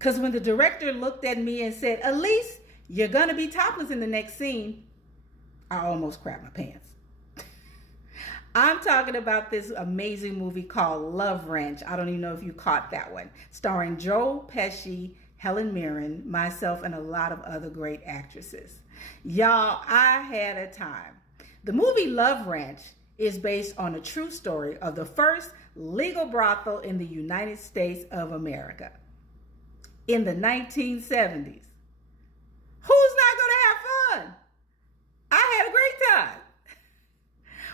Because when the director looked at me and said, Elise, you're going to be topless in the next scene, I almost crapped my pants. I'm talking about this amazing movie called Love Ranch. I don't even know if you caught that one. Starring Joe Pesci, Helen Mirren, myself, and a lot of other great actresses. Y'all, I had a time. The movie Love Ranch is based on a true story of the first legal brothel in the United States of America in the 1970s. Who's not going to have fun? I had a great time.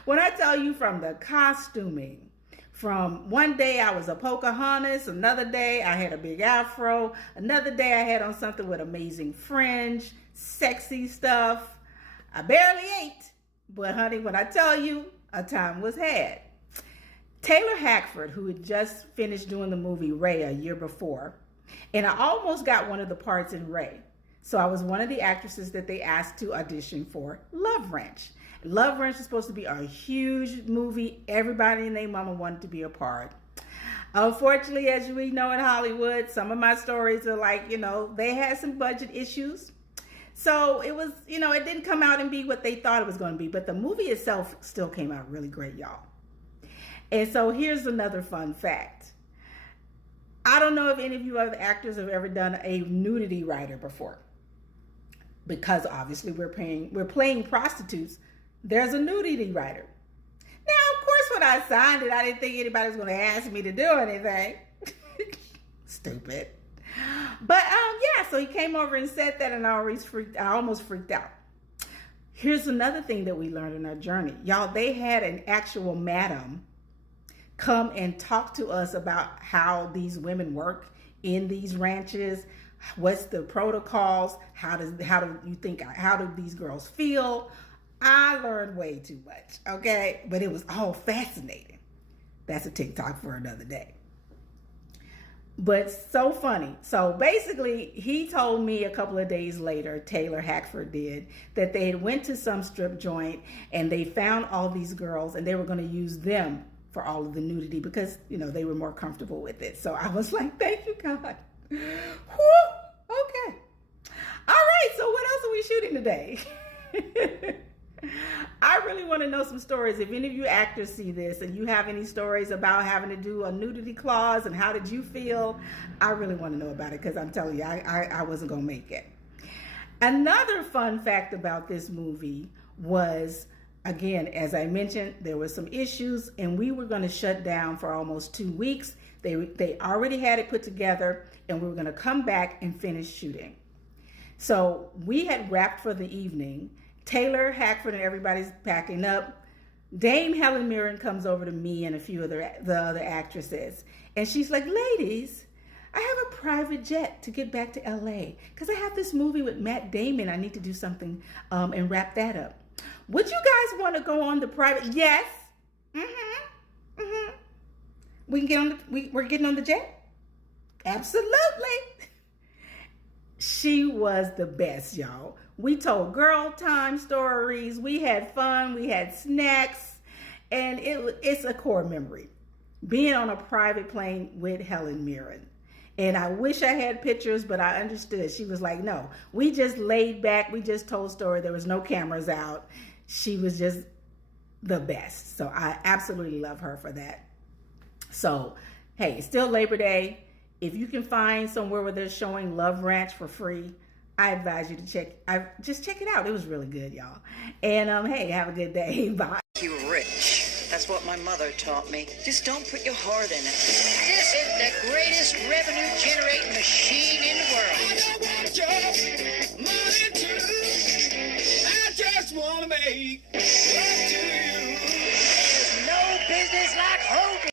When I tell you, from the costuming, from one day I was a Pocahontas, another day I had a big afro, another day I had on something with amazing fringe, sexy stuff. I barely ate, but honey, when I tell you, a time was had. Taylor Hackford, who had just finished doing the movie Ray a year before, and I almost got one of the parts in Ray. So I was one of the actresses that they asked to audition for Love Ranch. Love Ranch is supposed to be a huge movie. Everybody and their mama wanted to be a part. Unfortunately, as we know in Hollywood, some of my stories are like, they had some budget issues. So it was, it didn't come out and be what they thought it was going to be. But the movie itself still came out really great, y'all. And so here's another fun fact. I don't know if any of you other actors have ever done a nudity rider before. Because obviously we're playing prostitutes. There's a nudity rider. Now, of course, when I signed it, I didn't think anybody was going to ask me to do anything. Stupid. But yeah, so he came over and said that, and I almost freaked out. Here's another thing that we learned in our journey. Y'all, they had an actual madam come and talk to us about how these women work in these ranches. What's the protocols? How do these girls feel? I learned way too much, okay? But it was all fascinating. That's a TikTok for another day. But so funny. So basically, he told me a couple of days later, Taylor Hackford did, that they had went to some strip joint and they found all these girls and they were going to use them for all of the nudity because, they were more comfortable with it. So I was like, thank you, God. Whew, okay. All right, so what else are we shooting today? I really want to know some stories. If any of you actors see this and you have any stories about having to do a nudity clause and how did you feel, I really want to know about it because I'm telling you, I wasn't going to make it. Another fun fact about this movie was, again, as I mentioned, there were some issues and we were going to shut down for almost 2 weeks. They already had it put together and we were going to come back and finish shooting. So we had wrapped for the evening. Taylor Hackford and everybody's packing up. Dame Helen Mirren comes over to me and a few of the other actresses. And she's like, ladies, I have a private jet to get back to LA because I have this movie with Matt Damon. I need to do something and wrap that up. Would you guys want to go on the private? Yes. We can get on we're getting on the jet? Absolutely. She was the best, y'all. We told girl time stories. We had fun. We had snacks. And it's a core memory. Being on a private plane with Helen Mirren. And I wish I had pictures, but I understood. She was like, no, we just laid back. We just told story. There was no cameras out. She was just the best. So I absolutely love her for that. So, hey, it's still Labor Day. If you can find somewhere where they're showing Love Ranch for free, I advise you to just check it out. It was really good, y'all. And hey, have a good day. Bye. You rich. That's what my mother taught me. Just don't put your heart in it. This is the greatest revenue generating machine in the world. I don't want just money too. I just want to make love to you. There's no business like home